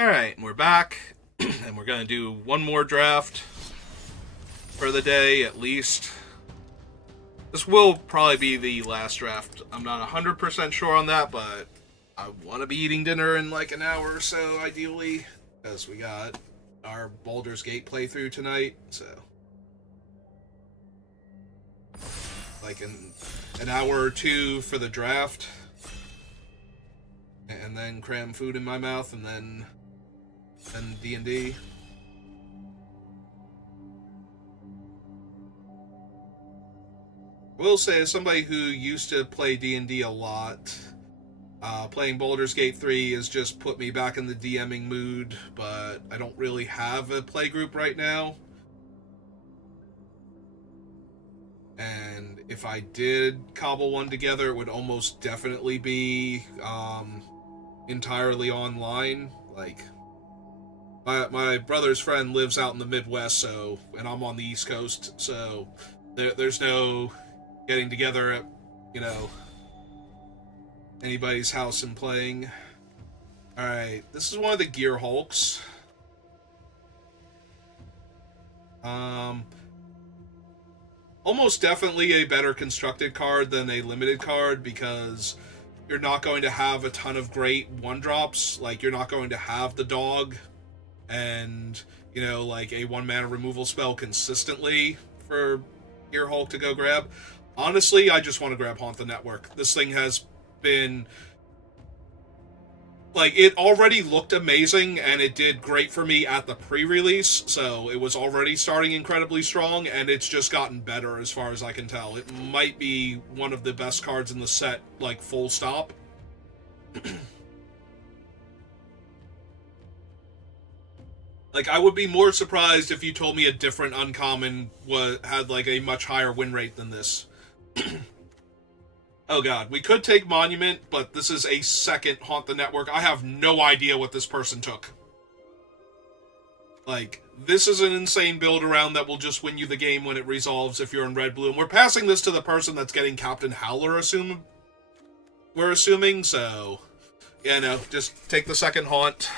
Alright, we're back, and we're going to do one more draft for the day, at least. This will probably be the last draft. I'm not 100% sure on that, but I want to be eating dinner in like an hour or so, ideally, because we got our Baldur's Gate playthrough tonight, so... Like an hour or two for the draft, and then cram food in my mouth, and then D&D. I will say, as somebody who used to play D&D a lot, playing Baldur's Gate 3 has just put me back in the DMing mood, but I don't really have a play group right now. And if I did cobble one together, it would almost definitely be entirely online. Like, my brother's friend lives out in the Midwest, and I'm on the East Coast, so there's no getting together at, anybody's house and playing. Alright, this is one of the Gear Hulks. Almost definitely a better constructed card than a limited card, because you're not going to have a ton of great one-drops. Like, you're not going to have the dog and, like a one-mana removal spell consistently for Gear Hulk to go grab. Honestly, I just want to grab Haunt the Network. This thing has been... Like, it already looked amazing, and it did great for me at the pre-release, so it was already starting incredibly strong, and it's just gotten better as far as I can tell. It might be one of the best cards in the set, like, full stop. Like, I would be more surprised if you told me a different uncommon had, like, a much higher win rate than this. Oh god, we could take Monument, but this is a second Haunt the Network. I have no idea what this person took. Like, this is an insane build around that will just win you the game when it resolves if you're in red-blue. And we're passing this to the person that's getting Captain Howler, we're assuming, so... Yeah, no, just take the second Haunt.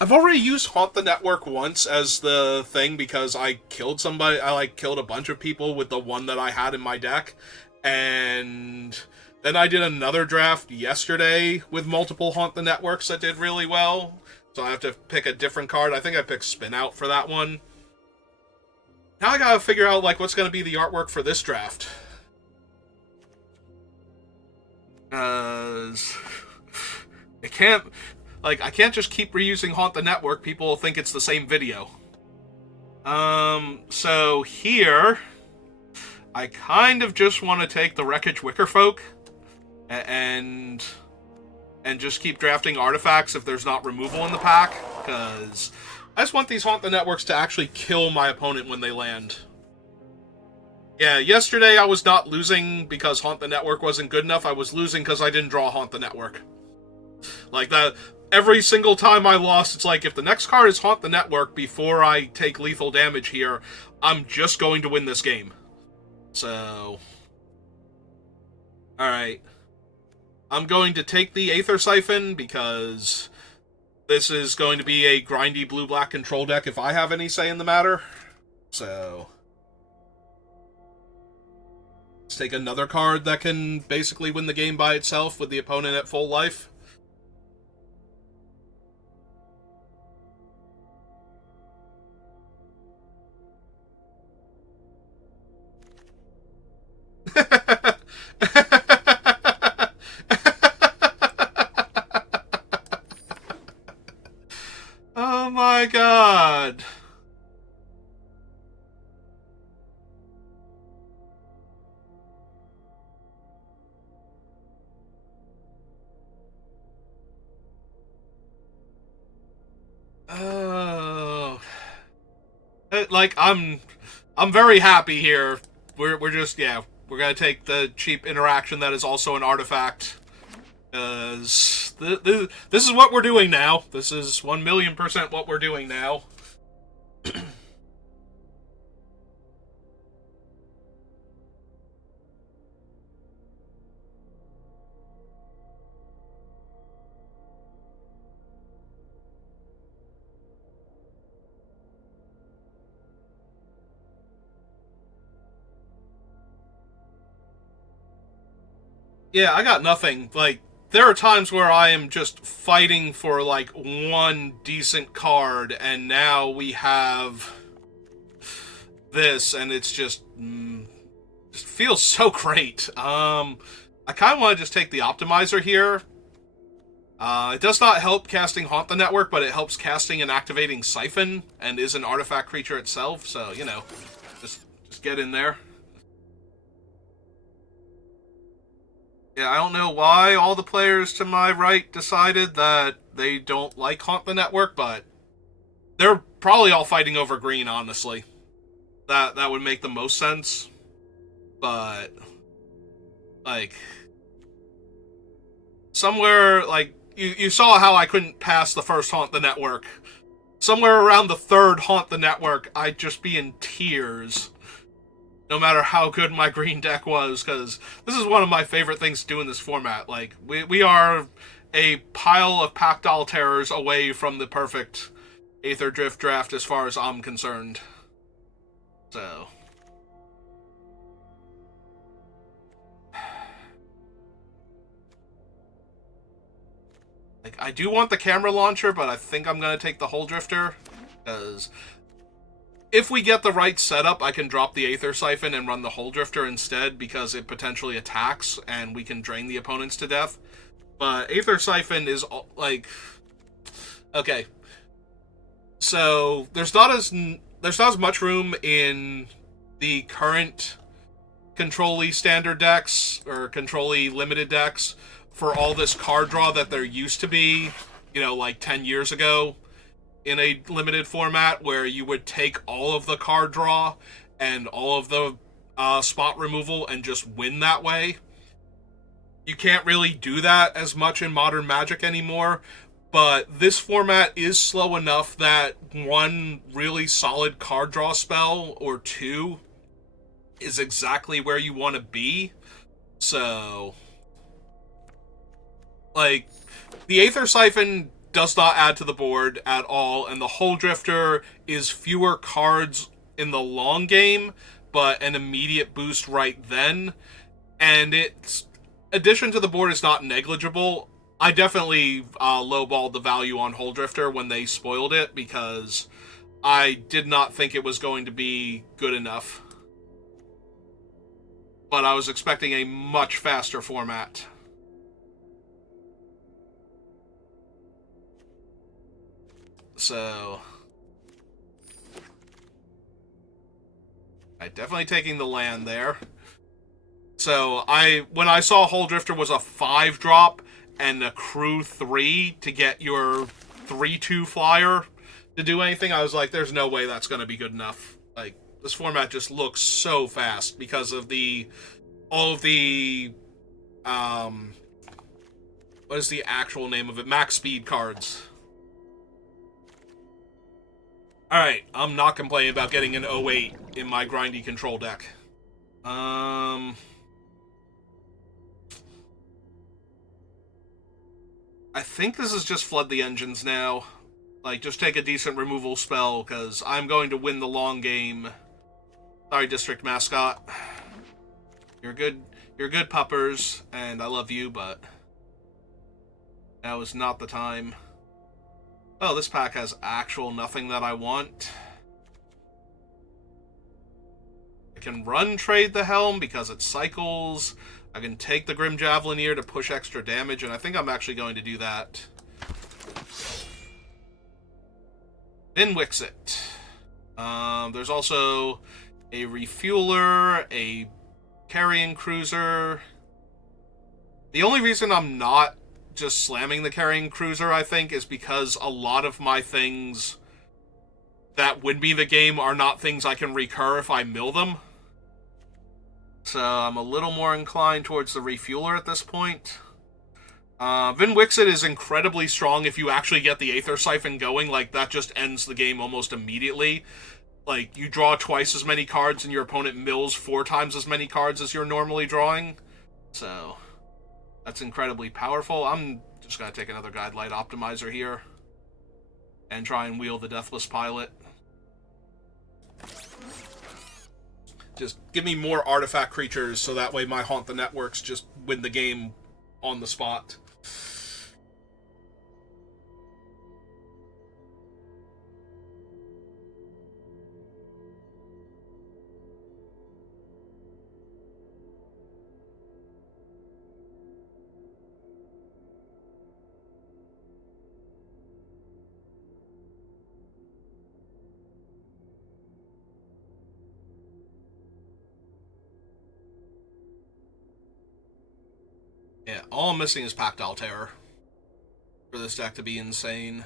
I've already used Haunt the Network once as the thing because I killed somebody. I, killed a bunch of people with the one that I had in my deck. And then I did another draft yesterday with multiple Haunt the Networks that did really well. So I have to pick a different card. I think I picked Spin Out for that one. Now I gotta figure out, what's gonna be the artwork for this draft. It can't... I can't just keep reusing Haunt the Network. People will think it's the same video. So here... I kind of just want to take the Wreckage Wickerfolk and just keep drafting artifacts if there's not removal in the pack, because I just want these Haunt the Networks to actually kill my opponent when they land. Yeah, yesterday I was not losing because Haunt the Network wasn't good enough. I was losing because I didn't draw Haunt the Network. Like, that, every single time I lost, it's like, if the next card is Haunt the Network before I take lethal damage here, I'm just going to win this game. So... Alright. I'm going to take the Aether Siphon, because this is going to be a grindy blue-black control deck if I have any say in the matter. So... Let's take another card that can basically win the game by itself with the opponent at full life. Oh my god. Oh. I'm very happy here. We're just, yeah, we're gonna take the cheap interaction that is also an artifact. Because this is what we're doing now. This is 1,000,000% what we're doing now. Yeah, I got nothing. Like, there are times where I am just fighting for, like, one decent card, and now we have this, and it's just feels so great. I kind of want to just take the Optimizer here. It does not help casting Haunt the Network, but it helps casting and activating Siphon, and is an artifact creature itself, so, you know, just get in there. Yeah, I don't know why all the players to my right decided that they don't like Haunt the Network, but they're probably all fighting over green, honestly. That would make the most sense. But, like, somewhere, like, you saw how I couldn't pass the first Haunt the Network. Somewhere around the third Haunt the Network, I'd just be in tears. No matter how good my green deck was, because this is one of my favorite things to do in this format. Like, we are a pile of Pactile Terrors away from the perfect Aetherdrift draft as far as I'm concerned. So... like, I do want the camera launcher, but I think I'm going to take the Hull Drifter, because if we get the right setup, I can drop the Aether Siphon and run the Hull Drifter instead, because it potentially attacks, and we can drain the opponents to death. But Aether Siphon is, like... okay. So, there's not as much room in the current Control-y standard decks, or Control-y limited decks, for all this card draw that there used to be, you know, like 10 years ago in a limited format, where you would take all of the card draw and all of the spot removal and just win that way. You can't really do that as much in Modern Magic anymore, but this format is slow enough that one really solid card draw spell or two is exactly where you want to be. So, like, the Aether Siphon does not add to the board at all, and the Hull Drifter is fewer cards in the long game, but an immediate boost right then, and its addition to the board is not negligible. I definitely lowballed the value on Hull Drifter when they spoiled it, because I did not think it was going to be good enough. But I was expecting a much faster format. So, I definitely taking the land there. So when I saw Hull Drifter was a 5-drop and accrue 3 to get your 3/2 flyer to do anything, I was like, there's no way that's going to be good enough. Like, this format just looks so fast because of all of the what is the actual name of it? Max speed cards. Alright, I'm not complaining about getting an 08 in my grindy control deck. I think this is just Flood the Engines now. Like, just take a decent removal spell, because I'm going to win the long game. Sorry, District Mascot. You're good puppers, and I love you, but now is not the time. Oh, this pack has actual nothing that I want. I can run trade the Helm because it cycles. I can take the Grim Javelineer to push extra damage, and I think I'm actually going to do that. Then Wixit. There's also a Refueler, a Carrying Cruiser. The only reason I'm not just slamming the Carrying Cruiser, I think, is because a lot of my things that win me the game are not things I can recur if I mill them. So I'm a little more inclined towards the Refueler at this point. Vin Wixit is incredibly strong if you actually get the Aether Siphon going. Like, that just ends the game almost immediately. Like, you draw twice as many cards and your opponent mills 4 times as many cards as you're normally drawing. So, that's incredibly powerful. I'm just going to take another Guidelight Optimizer here and try and wheel the Deathless Pilot. Just give me more artifact creatures so that way my Haunt the Networks just win the game on the spot. Yeah, all I'm missing is Pactile Terror for this deck to be insane.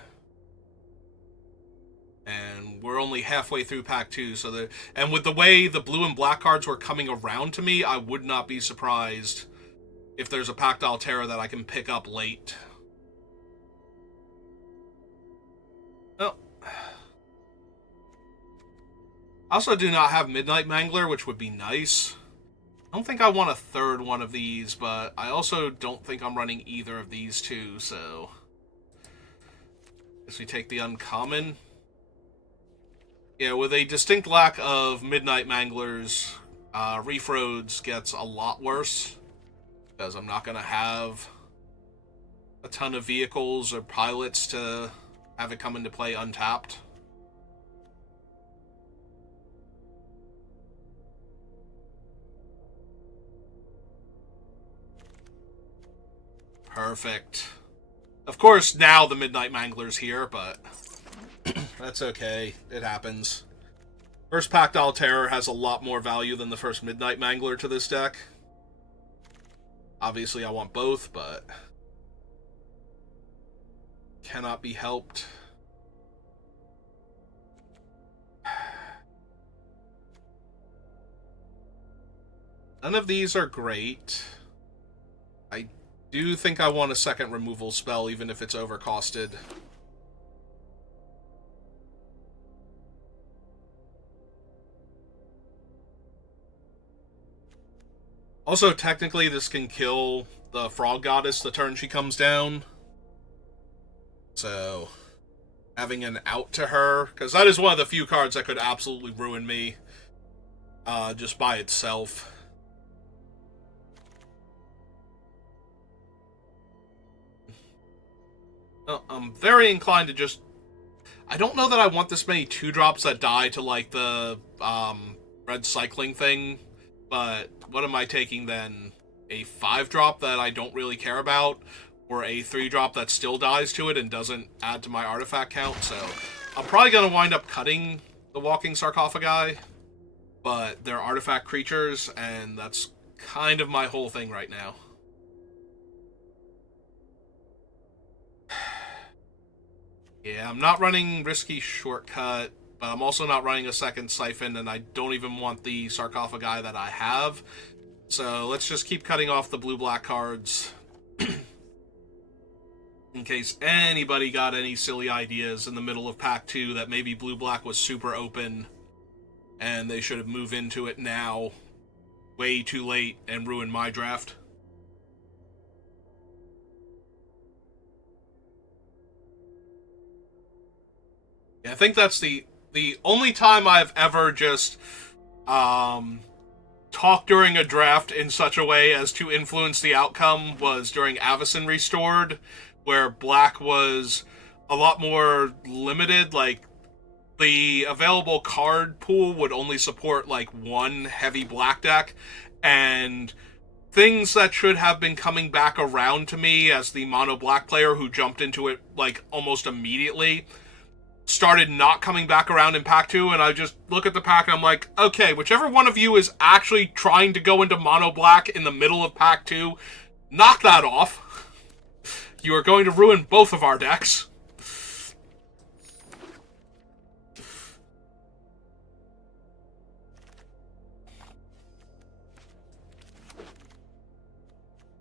And we're only halfway through Pack 2, so and with the way the blue and black cards were coming around to me, I would not be surprised if there's a Pactile Terror that I can pick up late. Oh. I also do not have Midnight Mangler, which would be nice. I don't think I want a third one of these, but I also don't think I'm running either of these two, so... Guess we take the uncommon. Yeah, with a distinct lack of Midnight Manglers, Reef Roads gets a lot worse, because I'm not going to have a ton of vehicles or pilots to have it come into play untapped. Perfect. Of course, now the Midnight Mangler's here, but that's okay. It happens. First Pactile Terror has a lot more value than the first Midnight Mangler to this deck. Obviously, I want both, but cannot be helped. None of these are great. I do think I want a second removal spell, even if it's overcosted. Also, technically, this can kill the Frog Goddess the turn she comes down. So, having an out to her, because that is one of the few cards that could absolutely ruin me just by itself. I'm very inclined to just... I don't know that I want this many 2-drops that die to, like, the red cycling thing, but what am I taking then? A 5-drop that I don't really care about, or a 3-drop that still dies to it and doesn't add to my artifact count, so I'm probably going to wind up cutting the Walking Sarcophagi, but they're artifact creatures, and that's kind of my whole thing right now. Yeah, I'm not running Risky Shortcut, but I'm also not running a second Siphon, and I don't even want the Sarcophagi that I have. So let's just keep cutting off the blue-black cards in case anybody got any silly ideas in the middle of Pack 2 that maybe blue-black was super open and they should have moved into it now, way too late, and ruined my draft. Yeah, I think that's the only time I've ever just talked during a draft in such a way as to influence the outcome was during Avacyn Restored, where black was a lot more limited. Like, the available card pool would only support, like, one heavy black deck, and things that should have been coming back around to me as the mono black player who jumped into it, like, almost immediately started not coming back around in Pack 2, and I just look at the pack and I'm like, okay, whichever one of you is actually trying to go into mono black in the middle of Pack 2, knock that off. You are going to ruin both of our decks.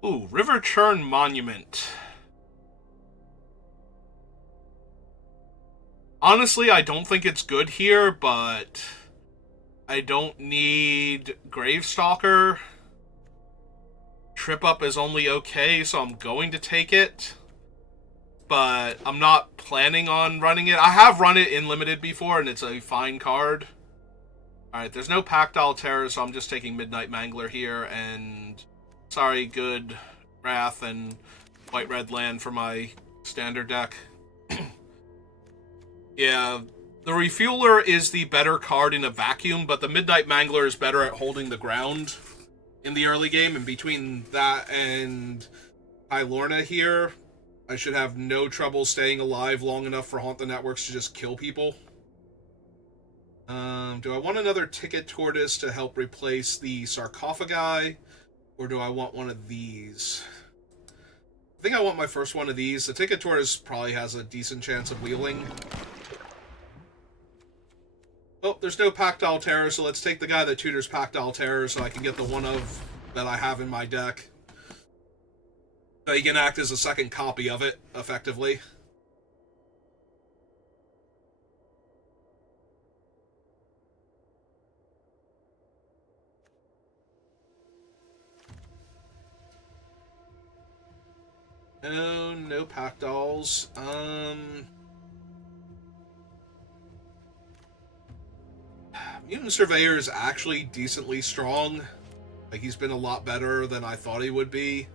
Ooh, River Churn Monument. Honestly, I don't think it's good here, but I don't need Gravestalker. Trip Up is only okay, so I'm going to take it. But I'm not planning on running it. I have run it in Limited before, and it's a fine card. Alright, there's no Pact Altair, so I'm just taking Midnight Mangler here, and sorry, good Wrath and White-Red land for my standard deck. Yeah, the Refueler is the better card in a vacuum, but the Midnight Mangler is better at holding the ground in the early game, and between that and High Lorna here, I should have no trouble staying alive long enough for Haunt the Networks to just kill people. Do I want another Ticket Tortoise to help replace the Sarcophagi, or do I want one of these? I think I want my first one of these. The Ticket Tortoise probably has a decent chance of wheeling. Oh, there's no Pact Altair, so let's take the guy that tutors Pact Altair so I can get the one of that I have in my deck. So he can act as a second copy of it, effectively. No Pact Dolls. Mutant Surveyor is actually decently strong. Like, he's been a lot better than I thought he would be.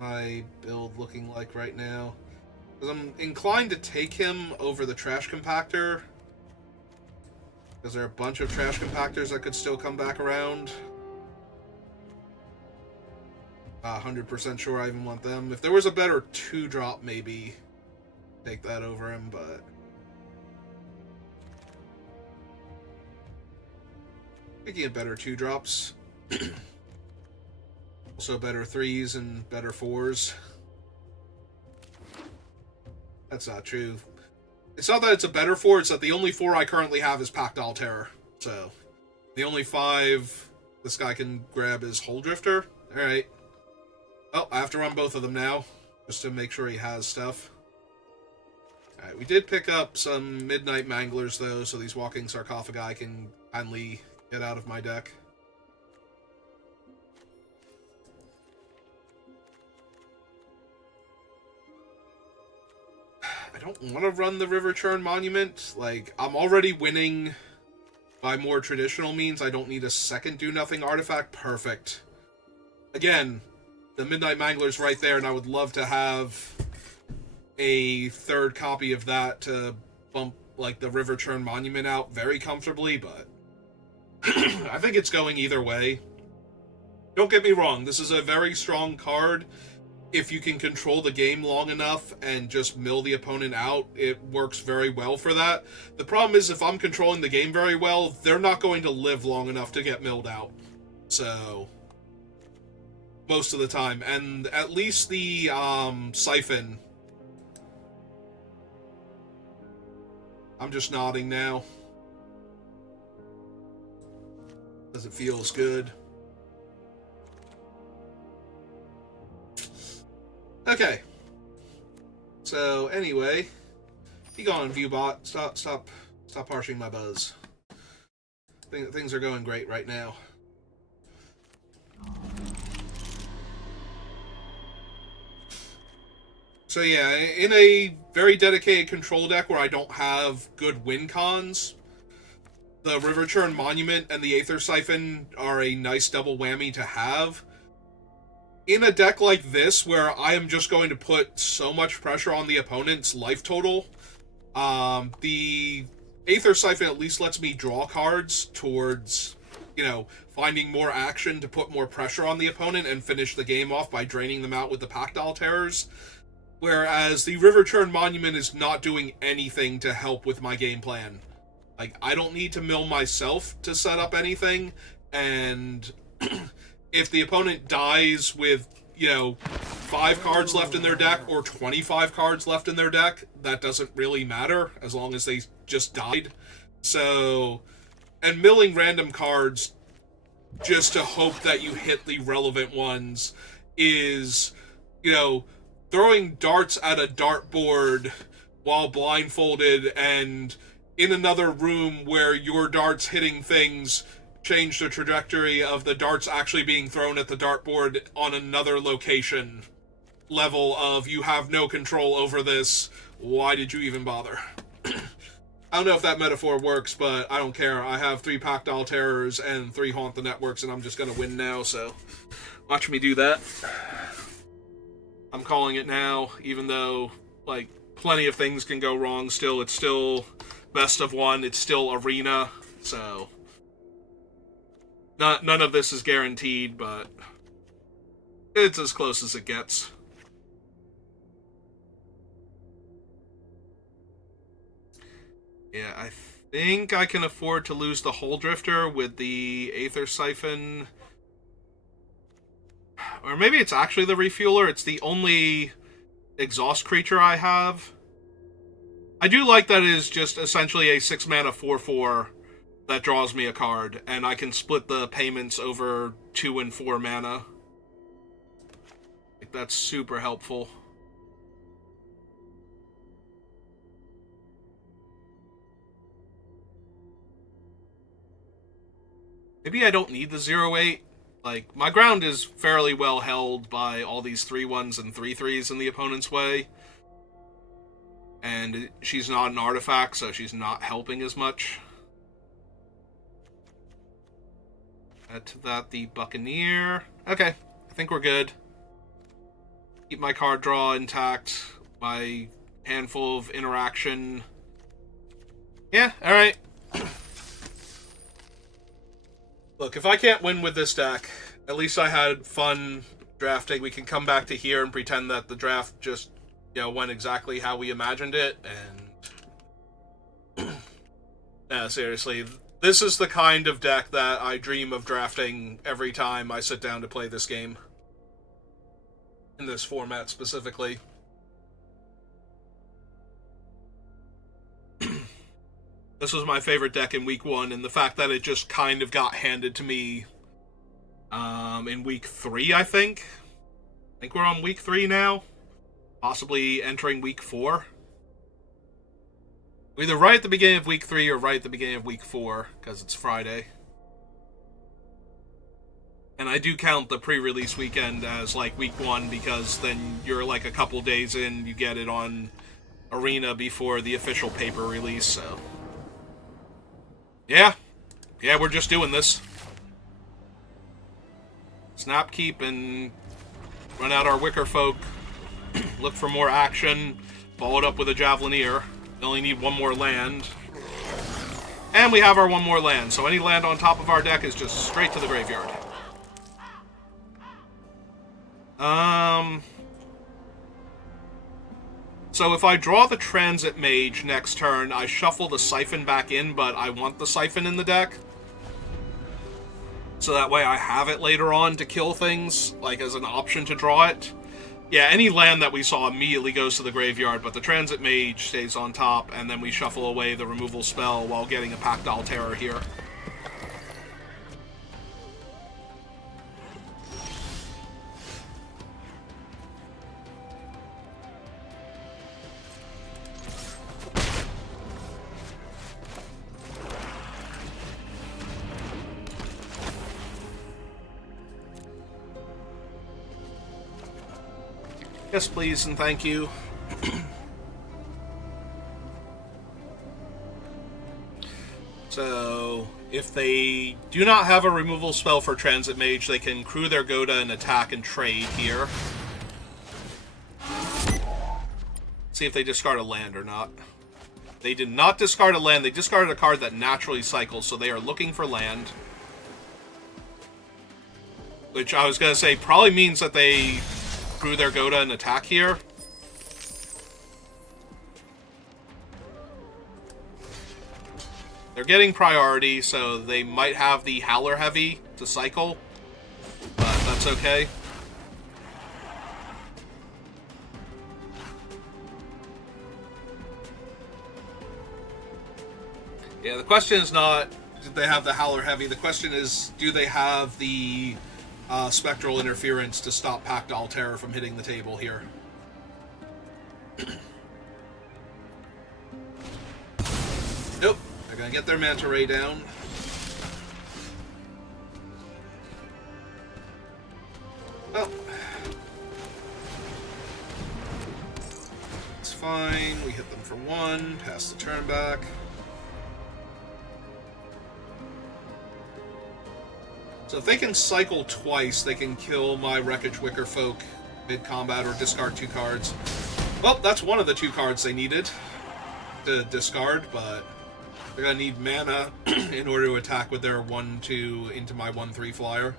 My build looking like right now? Because I'm inclined to take him over the Trash Compactor. Because there are a bunch of Trash Compactors that could still come back around. 100% sure I even want them. If there was a better 2-drop, maybe take that over him, but... Thinking of better 2-drops. Also better 3s and better 4s. That's not true. It's not that it's a better 4, it's that the only 4 I currently have is Pact Altair. So, the only 5 this guy can grab is Hull Drifter. Alright. Oh, I have to run both of them now, just to make sure he has stuff. Alright, we did pick up some Midnight Manglers, though, so these Walking Sarcophagi can kindly get out of my deck. I don't want to run the River Churn Monument. Like, I'm already winning by more traditional means. I don't need a second do-nothing artifact. Perfect. Again, the Midnight Mangler's right there, and I would love to have a third copy of that to bump, like, the River Churn Monument out very comfortably, but I think it's going either way. Don't get me wrong, this is a very strong card. If you can control the game long enough and just mill the opponent out, it works very well for that. The problem is, if I'm controlling the game very well, they're not going to live long enough to get milled out. So, most of the time. And at least the Siphon. I'm just nodding now. Because it feels good. Okay. So, anyway. Be gone, Viewbot. Stop harshing my buzz. Things are going great right now. So yeah, in a very dedicated control deck where I don't have good win cons, the River Churn Monument and the Aether Siphon are a nice double whammy to have. In a deck like this, where I am just going to put so much pressure on the opponent's life total, the Aether Siphon at least lets me draw cards towards, you know, finding more action to put more pressure on the opponent and finish the game off by draining them out with the Pact Altair's. Whereas the River Churn Monument is not doing anything to help with my game plan. Like, I don't need to mill myself to set up anything, and if the opponent dies with, you know, 5 cards left in their deck or 25 cards left in their deck, that doesn't really matter as long as they just died. So, and milling random cards just to hope that you hit the relevant ones is, you know, throwing darts at a dartboard while blindfolded and in another room where your darts hitting things change the trajectory of the darts actually being thrown at the dartboard on another location. Level of, you have no control over this, why did you even bother? I don't know if that metaphor works, but I don't care. I have 3 Pactile Terrors and 3 Haunt the Networks, and I'm just gonna win now, so watch me do that. I'm calling it now, even though, like, plenty of things can go wrong still. It's still best of 1, it's still arena, so none of this is guaranteed, but it's as close as it gets. Yeah, I think I can afford to lose the Hull Drifter with the Aether Siphon. Or maybe it's actually the Refueler. It's the only exhaust creature I have. I do like that it is just essentially a 6-mana 4/4 that draws me a card, and I can split the payments over 2 and 4 mana. Like, that's super helpful. Maybe I don't need the 0/8. Like, my ground is fairly well held by all these 3/1s and 3/3s in the opponent's way. And she's not an artifact, so she's not helping as much. Add to that the Buccaneer. Okay, I think we're good. Keep my card draw intact. My handful of interaction. Yeah, alright. Look, if I can't win with this deck, at least I had fun drafting. We can come back to here and pretend that the draft just, went exactly how we imagined it, and... no, seriously, this is the kind of deck that I dream of drafting every time I sit down to play this game. In this format, specifically. This was my favorite deck in week 1, and the fact that it just kind of got handed to me in week 3, I think. I think we're on week 3 now. Possibly entering week 4. Either right at the beginning of week 3 or right at the beginning of week 4, because it's Friday. And I do count the pre-release weekend as, like, week 1, because then you're, like, a couple days in, you get it on Arena before the official paper release, so... Yeah, we're just doing this. Snap, keep, and run out our Wicker Folk. Look for more action. Follow it up with a Javelineer. We only need 1 more land. And we have our 1 more land, so any land on top of our deck is just straight to the graveyard. So if I draw the Transit Mage next turn, I shuffle the Siphon back in, but I want the Siphon in the deck. So that way I have it later on to kill things, like as an option to draw it. Yeah, any land that we saw immediately goes to the graveyard, but the Transit Mage stays on top, and then we shuffle away the removal spell while getting a Pactile Terror here. Yes, please, and thank you. So, if they do not have a removal spell for Transit Mage, they can crew their Goda and attack and trade here. See if they discard a land or not. They did not discard a land, they discarded a card that naturally cycles, so they are looking for land. Which I was going to say probably means that they crew their Goda and attack here. They're getting priority, so they might have the Howler Heavy to cycle, but that's okay. Yeah, the question is not, did they have the Howler Heavy? The question is, do they have the Spectral Interference to stop Pactile Terror from hitting the table here? Nope. They're gonna get their Manta Ray down. Oh. It's fine. We hit them for 1. Pass the turn back. So if they can cycle twice, they can kill my Wreckage Wicker Folk mid-combat or discard 2 cards. Well, that's one of the 2 cards they needed to discard, but they're going to need mana in order to attack with their 1/2 into my 1/3 flyer.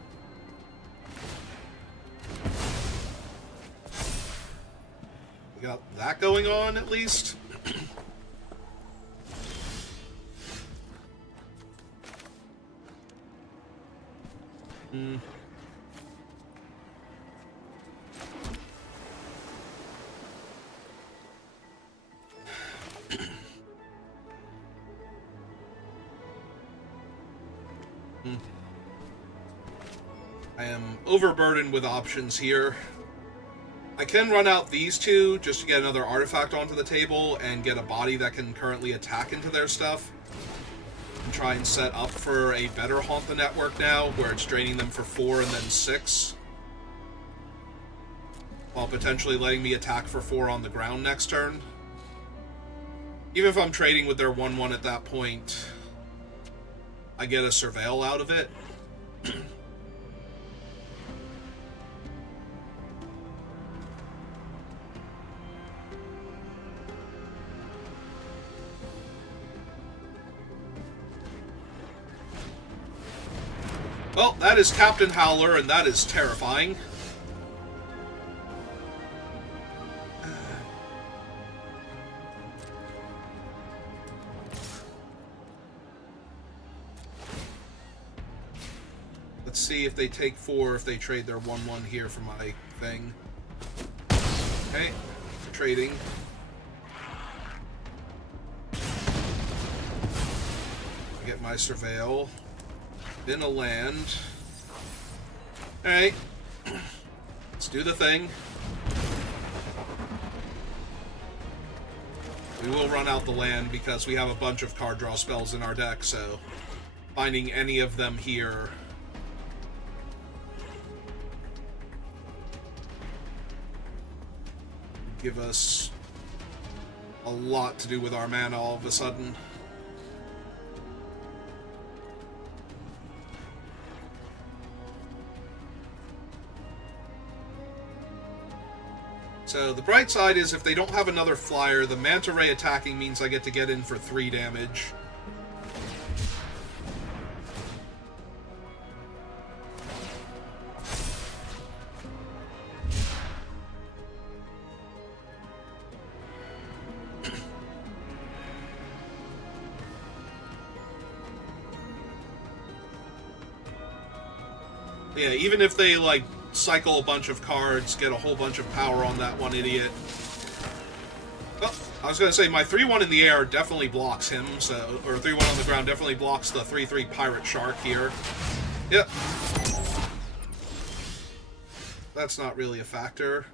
We got that going on, at least. I am overburdened with options here. I can run out these 2 just to get another artifact onto the table and get a body that can currently attack into their stuff. And try and set up for a better Haunt the Network now, where it's draining them for 4 and then 6. While potentially letting me attack for 4 on the ground next turn. Even if I'm trading with their 1/1 at that point, I get a Surveil out of it. Well, that is Captain Howler, and that is terrifying. Let's see if they take 4, if they trade their 1/1 here for my thing. Okay, trading. I get my Surveil. Then a land. Alright. Let's do the thing. We will run out the land because we have a bunch of card draw spells in our deck, so finding any of them here give us a lot to do with our mana all of a sudden. So the bright side is if they don't have another flyer, the Manta Ray attacking means I get to get in for 3 damage. Yeah, even if they, like, cycle a bunch of cards, get a whole bunch of power on that one idiot. Well, I was going to say, my 3/1 in the air definitely blocks him, so, or 3/1 on the ground definitely blocks the 3/3 Pirate Shark here. Yep. That's not really a factor.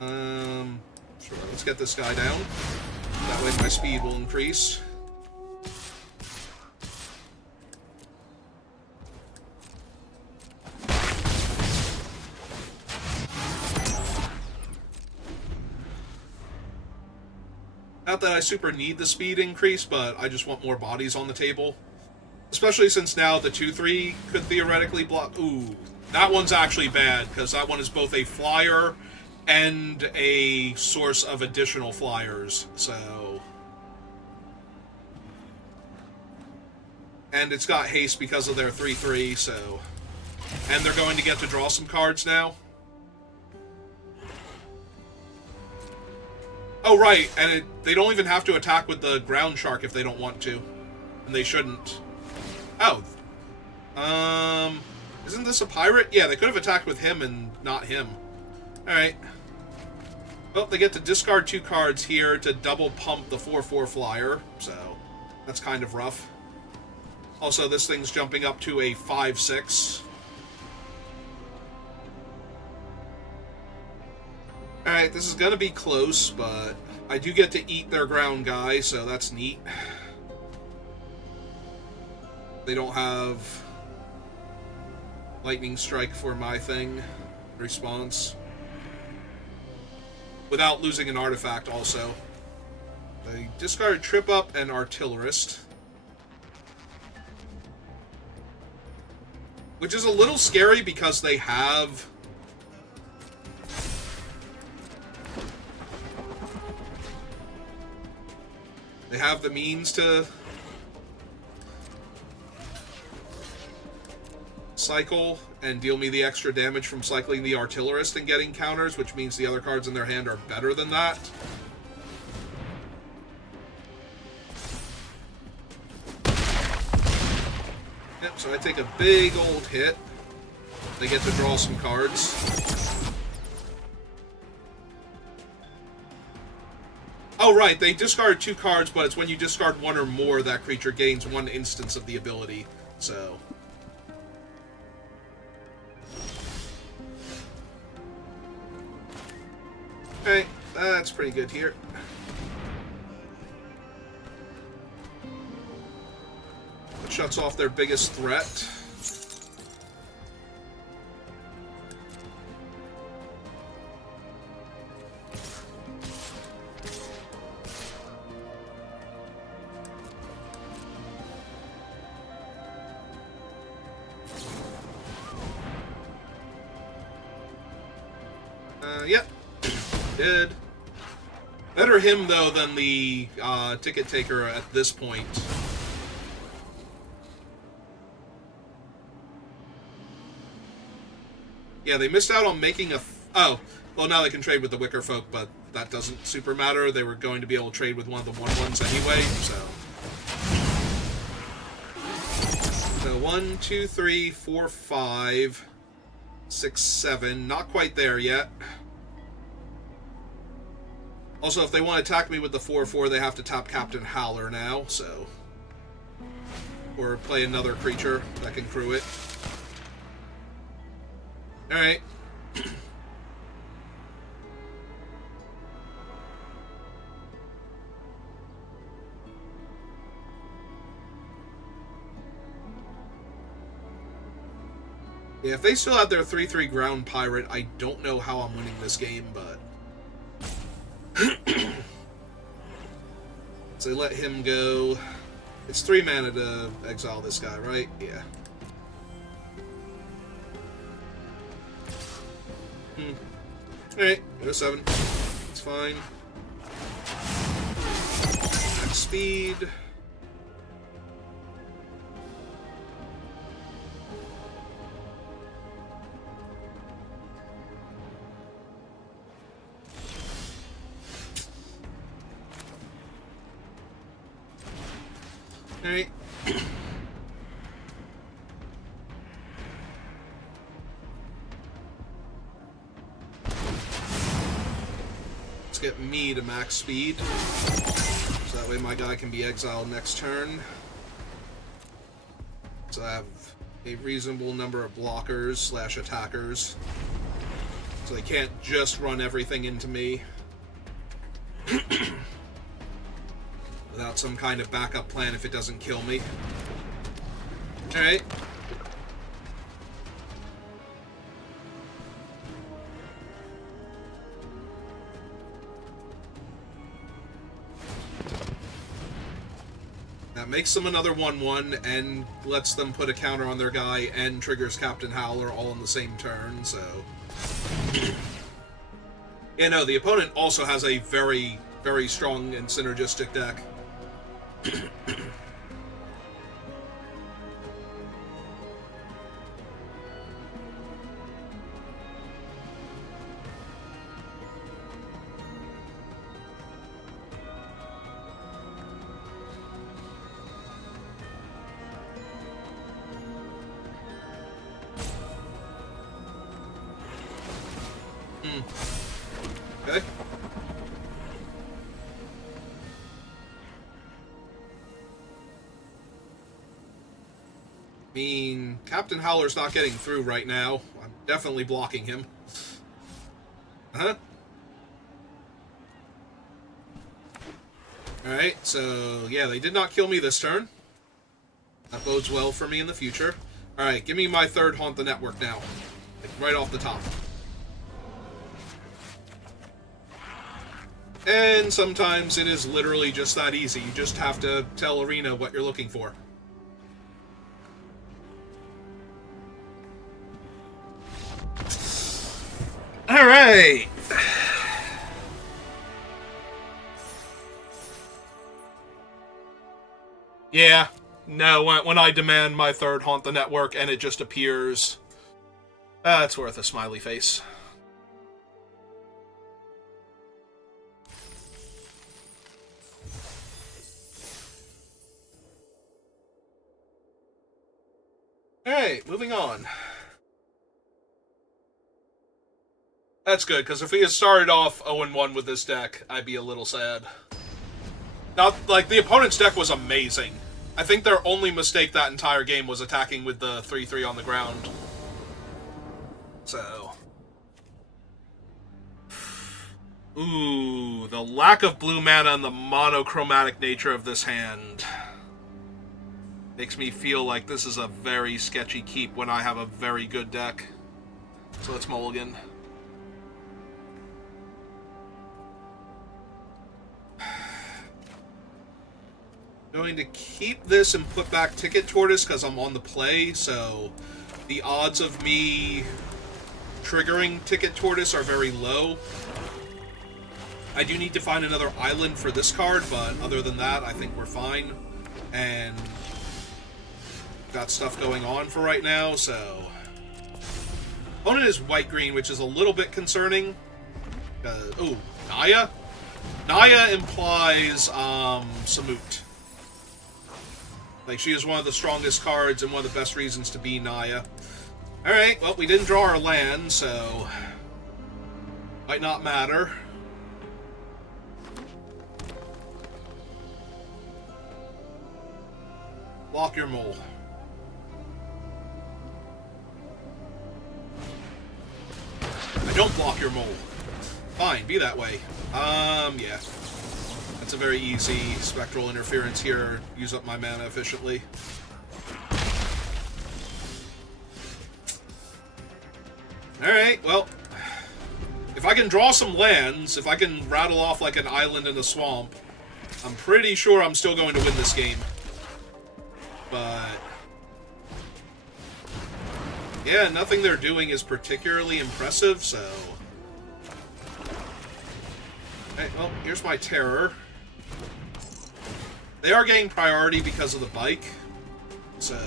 Sure, let's get this guy down. That way my speed will increase. Not that I super need the speed increase, but I just want more bodies on the table. Especially since now the 2/3 could theoretically block... Ooh, that one's actually bad, because that one is both a flyer and a source of additional flyers, so... And it's got haste because of their 3/3, so... And they're going to get to draw some cards now. Oh, right, and they don't even have to attack with the ground shark if they don't want to. And they shouldn't. Oh. Isn't this a pirate? Yeah, they could have attacked with him and not him. Alright. Well, they get to discard 2 cards here to double pump the 4/4 flyer, so that's kind of rough. Also, this thing's jumping up to a 5/6. Alright, this is gonna be close, but I do get to eat their ground guy, so that's neat. They don't have Lightning Strike for my thing. Response. Without losing an artifact, also. They discard Trip Up and Artillerist. Which is a little scary because they have... They have the means to cycle and deal me the extra damage from cycling the artillerist and getting counters, which means the other cards in their hand are better than that. Yep, so I take a big old hit. They get to draw some cards. Oh, right, they discard 2 cards, but it's when you discard 1 or more, that creature gains 1 instance of the ability, so... Okay, that's pretty good here. It shuts off their biggest threat. Yep. Good. Better him, though, than the ticket taker at this point. Yeah, they missed out on making a... Oh, well, now they can trade with the Wicker Folk, but that doesn't super matter. They were going to be able to trade with one of the 1/1s anyway, so... So, 1, 2, 3, 4, 5, 6, 7. Not quite there yet. Also, if they want to attack me with the 4/4, they have to tap Captain Howler now, so... Or play another creature that can crew it. Alright. Yeah, if they still have their 3/3 ground pirate, I don't know how I'm winning this game, but... So they let him go. It's 3 mana to exile this guy, right? Yeah. Alright, go to 7. It's fine. Max speed. Alright. Let's get me to max speed. So that way my guy can be exiled next turn. So I have a reasonable number of blockers / attackers. So they can't just run everything into me. Without some kind of backup plan if it doesn't kill me. Alright. That makes them another 1/1 and lets them put a counter on their guy and triggers Captain Howler all in the same turn, so... Yeah, no, the opponent also has a very, very strong and synergistic deck. Okay. I mean, Captain Howler's not getting through right now. I'm definitely blocking him. Uh-huh. Alright, so, yeah, they did not kill me this turn. That bodes well for me in the future. Alright, give me my 3rd Haunt the Network now. Like, right off the top. And sometimes it is literally just that easy. You just have to tell Arena what you're looking for. Alright. Yeah. No, when I demand my third Haunt the Network and it just appears, it's worth a smiley face. Alright, moving on. That's good, because if we had started off 0-1 with this deck, I'd be a little sad. Not, like, the opponent's deck was amazing. I think their only mistake that entire game was attacking with the 3-3 on the ground. So... Ooh, the lack of blue mana and the monochromatic nature of this hand makes me feel like this is a very sketchy keep when I have a very good deck. So let's mulligan. Going to keep this and put back Ticket Tortoise because I'm on the play, so the odds of me triggering Ticket Tortoise are very low. I do need to find another island for this card, but other than that, I think we're fine. And got stuff going on for right now, so... Opponent is white-green, which is a little bit concerning. Oh, Naya? Naya implies, Samut. Like, she is one of the strongest cards and one of the best reasons to be Naya. Alright, well, we didn't draw our land, so... might not matter. Block your mole. I don't block your mole. Fine, be that way. Yeah. That's a very easy spectral interference here. Use up my mana efficiently. Alright, well... if I can draw some lands, if I can rattle off like an island in a swamp, I'm pretty sure I'm still going to win this game. But... yeah, nothing they're doing is particularly impressive, so... okay, well, here's my terror. They are getting priority because of the bike, so...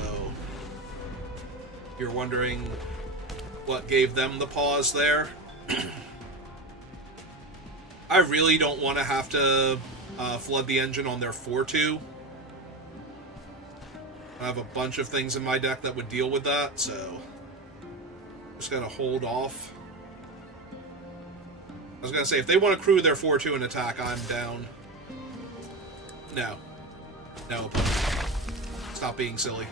you're wondering what gave them the pause there. I really don't want to have to flood the engine on their 4-2. I have a bunch of things in my deck that would deal with that, so... just gotta hold off. I was gonna say, if they want to crew their 4-2 and attack, I'm down. No. No, opponent. Stop being silly.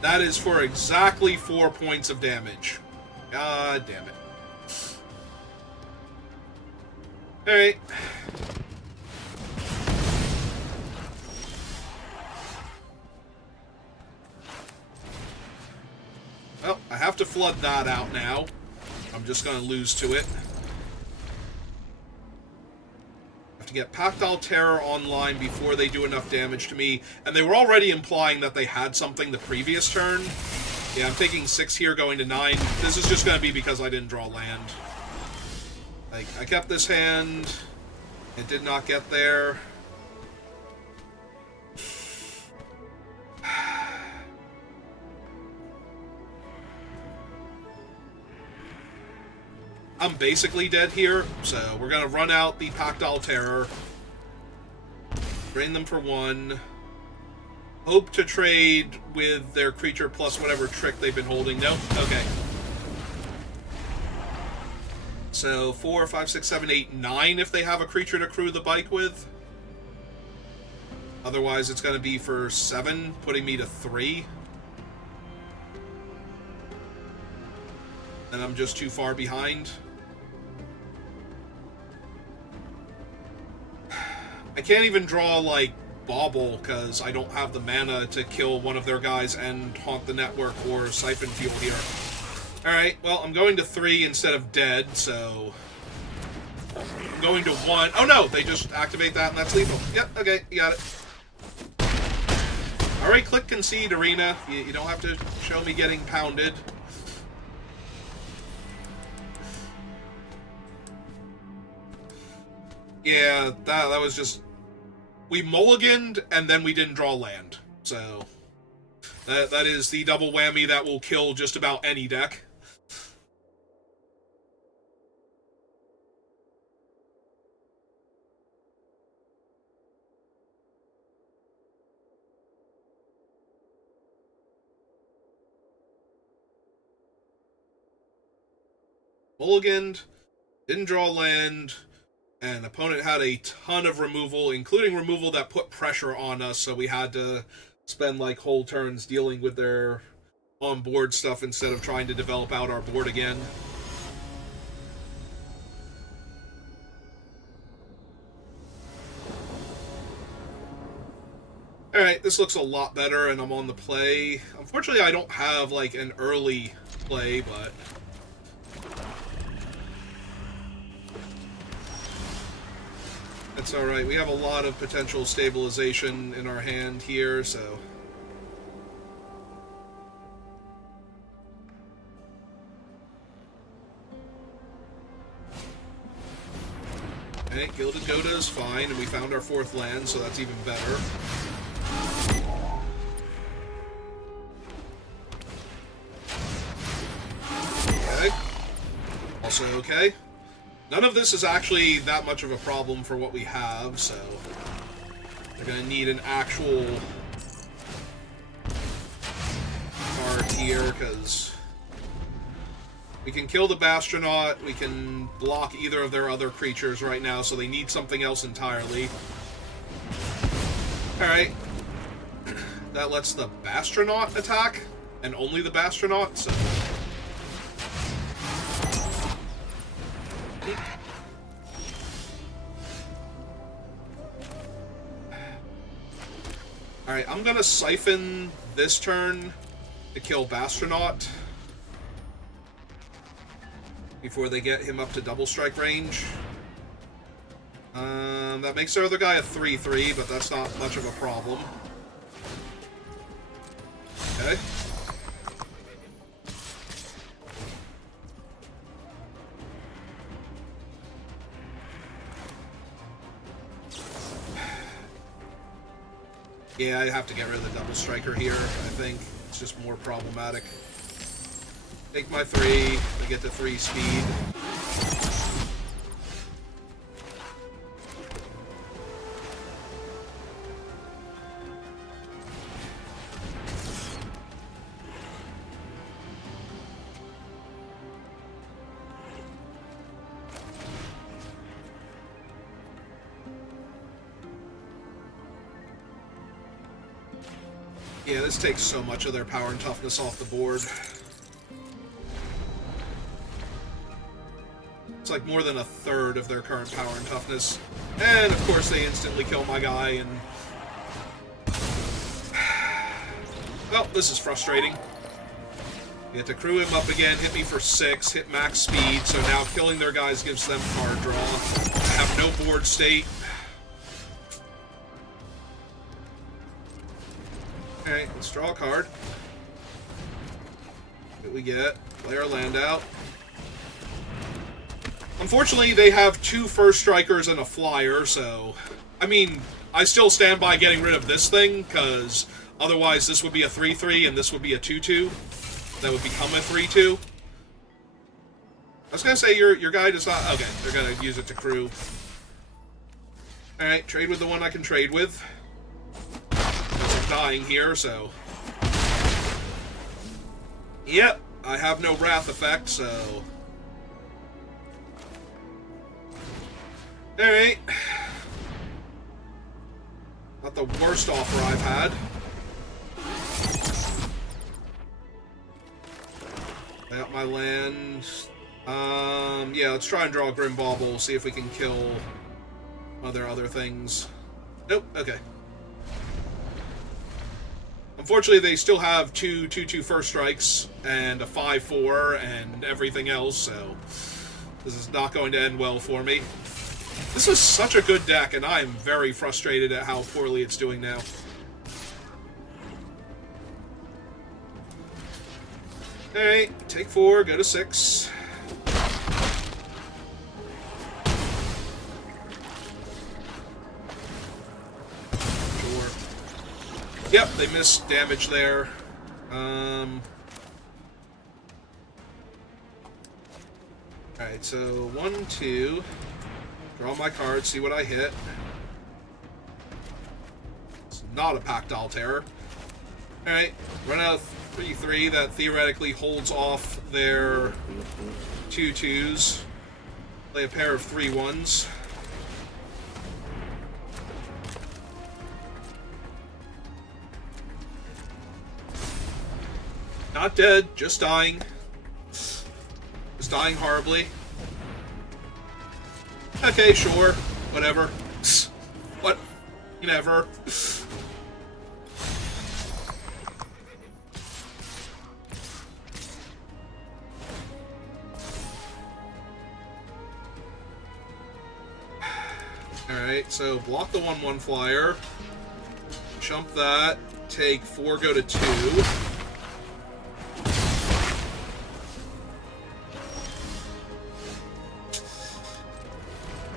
That is for exactly 4 points of damage. God damn it. Alright. Well, I have to flood that out now. I'm just going to lose to it. I have to get Pactile Terror online before they do enough damage to me. And they were already implying that they had something the previous turn. Yeah, I'm taking 6 here, going to 9. This is just going to be because I didn't draw land. Like, I kept this hand. It did not get there. I'm basically dead here, so we're gonna run out the Pactile Terror. Drain them for 1. Hope to trade with their creature plus whatever trick they've been holding. Nope. Okay. So 4, 5, 6, 7, 8, 9 if they have a creature to crew the bike with. Otherwise, it's going to be for 7, putting me to 3. And I'm just too far behind. I can't even draw, like, Bauble, because I don't have the mana to kill one of their guys and Haunt the Network or Siphon Fuel here. Alright, well, I'm going to 3 instead of dead, so... I'm going to 1. Oh no, they just activate that and that's lethal. Yep, okay, you got it. Alright, click concede arena. You don't have to show me getting pounded. Yeah, that was just... We mulliganed, and then we didn't draw land. So, that is the double whammy that will kill just about any deck. Mulliganed, didn't draw land, and opponent had a ton of removal, including removal that put pressure on us, so we had to spend like whole turns dealing with their on-board stuff instead of trying to develop out our board again. Alright, this looks a lot better, and I'm on the play. Unfortunately, I don't have like an early play, but... That's alright. We have a lot of potential stabilization in our hand here, so... Okay, Gilded Goda is fine, and we found our 4th land, so that's even better. Okay. Also okay. None of this is actually that much of a problem for what we have, so we're going to need an actual card here, because we can kill the Bastronaut, we can block either of their other creatures right now, so they need something else entirely. Alright. That lets the Bastronaut attack, and only the Bastronaut, so... Alright, I'm gonna Siphon this turn to kill Bastronaut before they get him up to double strike range. That makes their other guy a 3/3, but that's not much of a problem. Okay. Yeah, I have to get rid of the double striker here, I think. It's just more problematic. Take my 3, I get to 3 speed. Yeah, this takes so much of their power and toughness off the board. It's like more than a third of their current power and toughness. And, of course, they instantly kill my guy, and... Well, this is frustrating. You have to crew him up again, hit me for 6, hit max speed, so now killing their guys gives them card draw. I have no board state. Alright, let's draw a card. What we get? Play our land out. Unfortunately, they have 2 first strikers and a flyer, so... I mean, I still stand by getting rid of this thing, because otherwise this would be a 3/3 and this would be a 2/2. That would become a 3/2. I was gonna say your guy does not... Okay, they're gonna use it to crew. Alright, trade with the one I can trade with. I'm dying here, so... Yep, I have no Wrath effect, so... Alright. Not the worst offer I've had. Lay out my land. Yeah, let's try and draw a Grim Bauble, see if we can kill other things. Nope, okay. Unfortunately, they still have 2/2/2 first strikes and a 5/4 and everything else, so This is not going to end well for me. This is such a good deck, and I am very frustrated at how poorly it's doing now. Alright, take 4, go to 6. Sure. Yep, they missed damage there. Alright, so 1, 2. Draw my card, see what I hit. It's not a Pactile Terror. Alright, run out 3/3 that theoretically holds off their 2/2s. Play a pair of 3/1s. Not dead, just dying. Just dying horribly. Okay, sure. Whatever. What? Never. Alright, so block the 1/1 flyer. Jump that. Take 4, go to 2.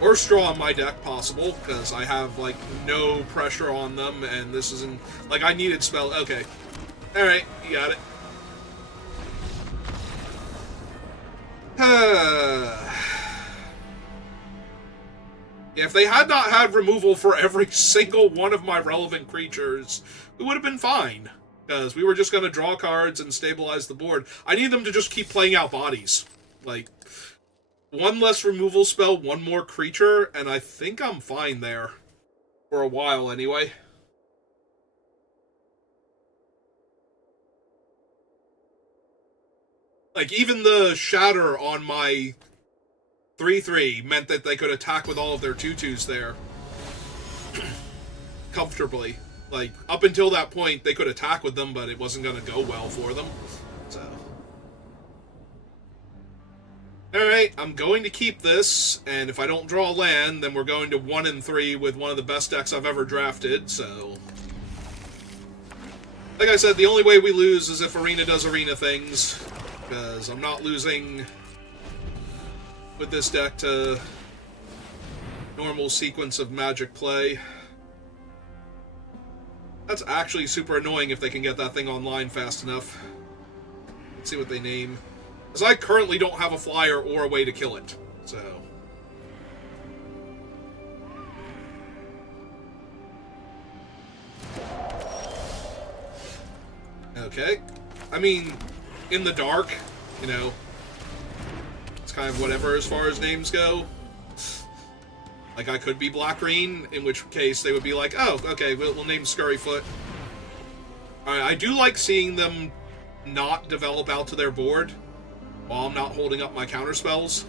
Worst draw on my deck possible, because I have, like, no pressure on them, and this isn't... Like, I needed spell... Okay. Alright, you got it. If they had not had removal for every single one of my relevant creatures, we would have been fine. Because we were just going to draw cards and stabilize the board. I need them to just keep playing out bodies. Like... One less removal spell, one more creature, and I think I'm fine there. For a while, anyway. Like, even the Shatter on my 3/3 meant that they could attack with all of their 2/2s there. Comfortably. Like, up until that point, they could attack with them, but it wasn't going to go well for them. So... Alright, I'm going to keep this, and if I don't draw land, then we're going to 1 and 3 with one of the best decks I've ever drafted, so... Like I said, the only way we lose is if Arena does Arena things, because I'm not losing with this deck to normal sequence of Magic play. That's actually super annoying if they can get that thing online fast enough. Let's see what they name. Because I currently don't have a flyer or a way to kill it, so... Okay. I mean, in the dark, you know, it's kind of whatever as far as names go. Like, I could be black-green, in which case they would be like, oh, okay, we'll name Scurryfoot. Alright, I do like seeing them not develop out to their board while I'm not holding up my counterspells.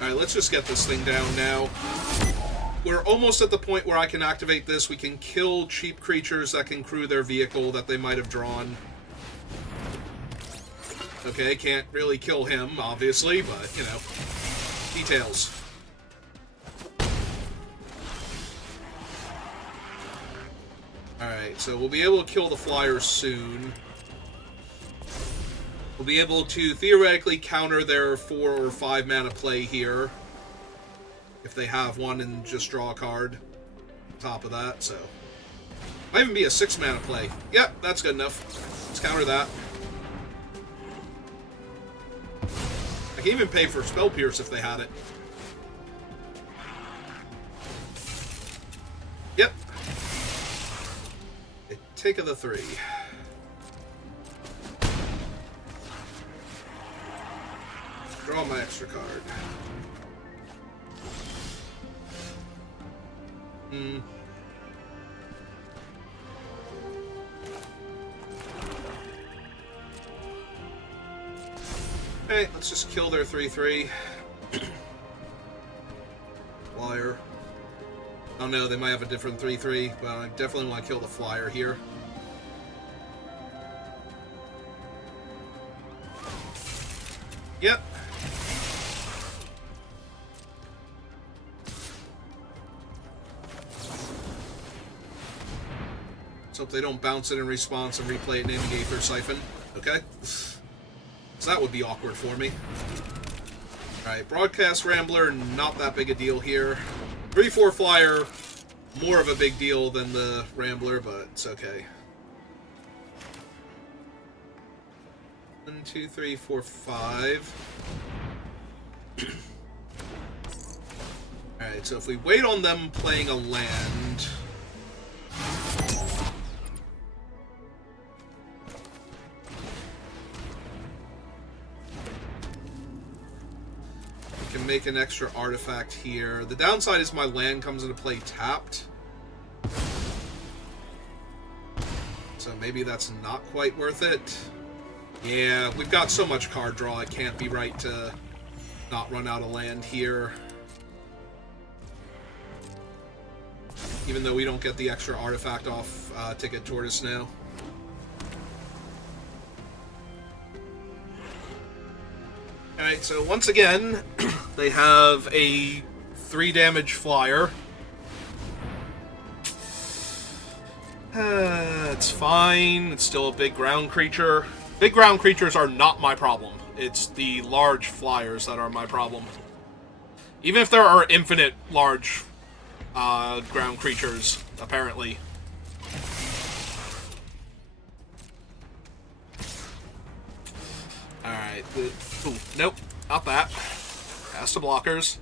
Alright, let's just get this thing down now. We're almost at the point where I can activate this. We can kill cheap creatures that can crew their vehicle that they might have drawn. Okay, can't really kill him, obviously, but, you know, details. Alright, so we'll be able to kill the flyers soon. We'll be able to theoretically counter their 4 or 5 mana play here. If they have one, and just draw a card on top of that, so. Might even be a 6 mana play. Yep, that's good enough. Let's counter that. I can even pay for Spell Pierce if they had it. Yep. Take of the 3. Draw my extra card. Hey, let's just kill their 3/3. Flyer. Oh no, they might have a different 3-3, but I definitely want to kill the flyer here. Yep. Let's hope they don't bounce it in response and replay it naming Aether Siphon. Okay? So that would be awkward for me. Alright, Broadcast Rambler, not that big a deal here. 3-4 Flyer, more of a big deal than the Rambler, but it's okay. 1, 2, 3, 4, 5. Alright, so if we wait on them playing a land... we can make an extra artifact here. The downside is my land comes into play tapped. So maybe that's not quite worth it. Yeah, we've got so much card draw, it can't be right to not run out of land here. Even though we don't get the extra artifact off Ticket Tortoise now. Alright, so once again, they have a 3 damage flyer. It's fine. It's still a big ground creature. Big ground creatures are not my problem. It's the large flyers that are my problem. Even if there are infinite large ground creatures, apparently. Alright. Ooh, nope. Not that. Pass to blockers.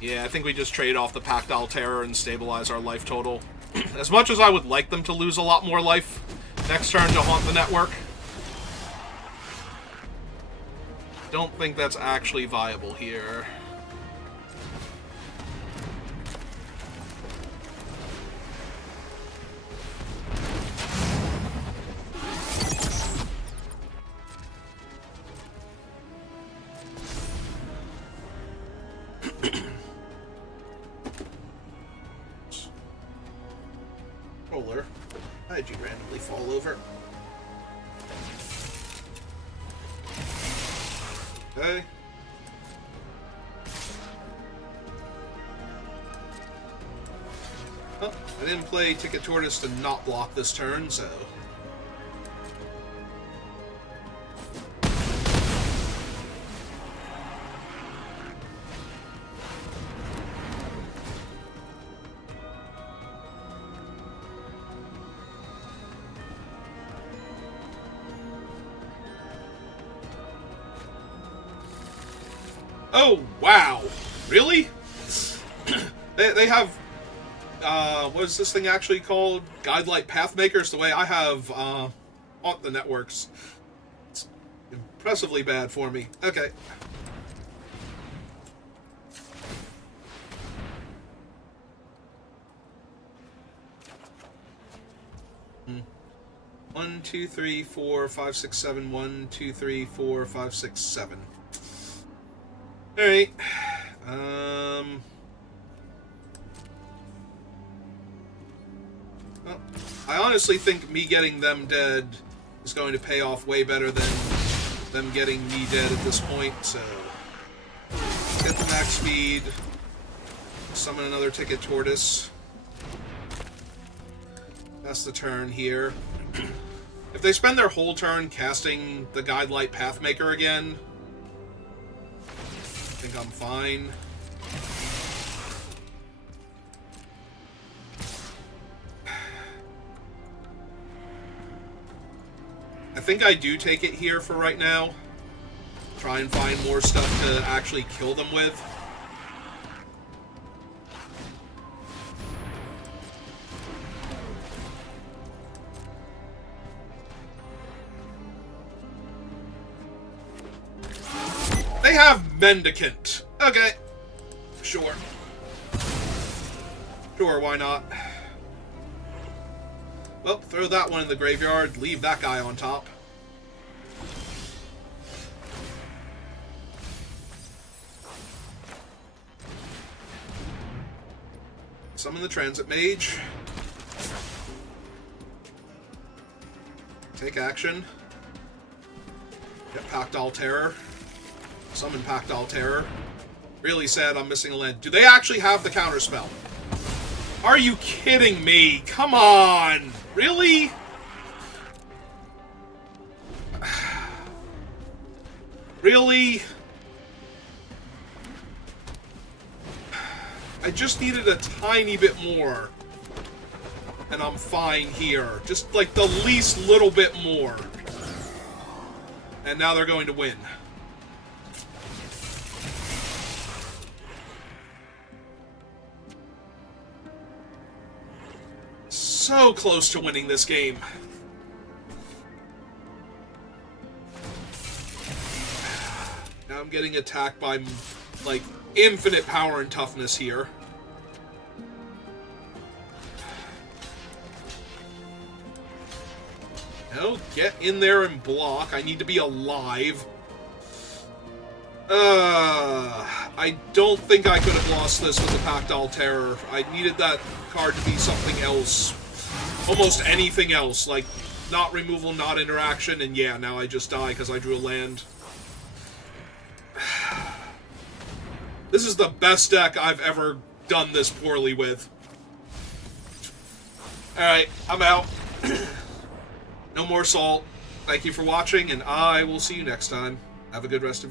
Yeah, I think we just trade off the Pactile Terror and stabilize our life total. As much as I would like them to lose a lot more life next turn to haunt the network, don't think that's actually viable here. Roller. Why did you randomly fall over? Okay. Well, I didn't play Ticket Tortoise to not block this turn, so... Oh, wow. Really? they have, what is this thing actually called? Guidelight Pathmakers, the way I have, Haunt the Networks. It's impressively bad for me. Okay. One, two, three, four, 5, 6, 7. 1, 2, 3, 4, 5, 6, 7. Alright. Well, I honestly think me getting them dead is going to pay off way better than them getting me dead at this point, so... Get the max speed. Summon another Ticket Tortoise. That's the turn here. If they spend their whole turn casting the Guidelight Pathmaker again... I think I'm fine. I think I do take it here for right now. Try and find more stuff to actually kill them with. They have Mendicant. Okay. Sure. Sure, why not? Well, throw that one in the graveyard. Leave that guy on top. Summon the Transit Mage. Take action. Get Pact All Terror. Summon Pact All Terror. Really sad I'm missing a land. Do they actually have the counterspell? Are you kidding me? Come on! Really? Really? I just needed a tiny bit more. And I'm fine here. Just like the least little bit more. And now they're going to win. So close to winning this game. Now I'm getting attacked by, like, infinite power and toughness here. No, get in there and block. I need to be alive. I don't think I could have lost this with the Pact All Terror. I needed that card to be something else. Almost anything else. Like, not removal, not interaction, and yeah, now I just die because I drew a land. This is the best deck I've ever done this poorly with. Alright, I'm out. No more salt. Thank you for watching, and I will see you next time. Have a good rest of your